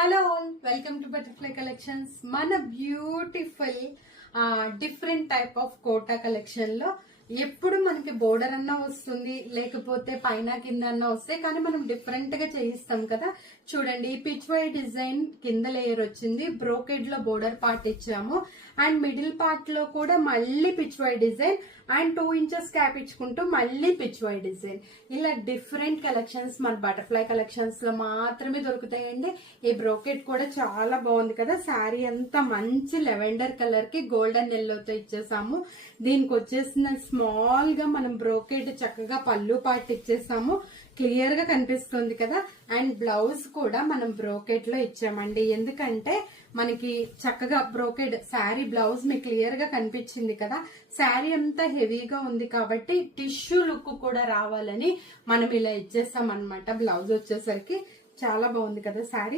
Hello all, welcome to butterfly collections. మన beautiful different type of Kota collection లో ఎప్పుడు మనకి బోర్డర్ అన్నా వస్తుంది, లేకపోతే పైన కింద అన్నా వస్తే, కానీ మనం డిఫరెంట్ గా చేయిస్తాం కదా. చూడండి, పిచ్ వై డిజైన్ కింద లేయర్ వచ్చింది, బ్రోకెడ్ లో బోర్డర్ పార్ట్ ఇచ్చాము, అండ్ మిడిల్ పార్ట్ లో కూడా మళ్ళీ Pichwai design and 2 inches cap ఇచ్చుకుంటూ మళ్ళీ పిచ్ వై డిజైన్. ఇలా డిఫరెంట్ కలెక్షన్స్ మన బటర్ఫ్లై కలెక్షన్స్ లో మాత్రమే దొరుకుతాయండి. ఈ బ్రోకెట్ కూడా చాలా బాగుంది కదా. శారీ అంతా మంచి లెవెండర్ కలర్ కి గోల్డెన్ ఎల్లోతో ఇచ్చేసాము. దీనికి వచ్చేసిన స్మాల్ గా మనం బ్రోకెట్ చక్కగా పళ్ళు పార్ట్ ఇచ్చేసాము, క్లియర్ గా కనిపిస్తుంది కదా. అండ్ బ్లౌజ్ కూడా మనం బ్రోకెట్ లో ఇచ్చామండి, ఎందుకంటే మనకి చక్కగా బ్రోకెడ్ శారీ బ్లౌజ్ మీకు క్లియర్ గా కనిపించింది కదా. శారీ అంతా హెవీగా ఉంది కాబట్టి టిష్యూ లుక్ కూడా రావాలని మనం ఇలా ఇచ్చేస్తాం అనమాట. బ్లౌజ్ వచ్చేసరికి చాలా బాగుంది కదా శారీ.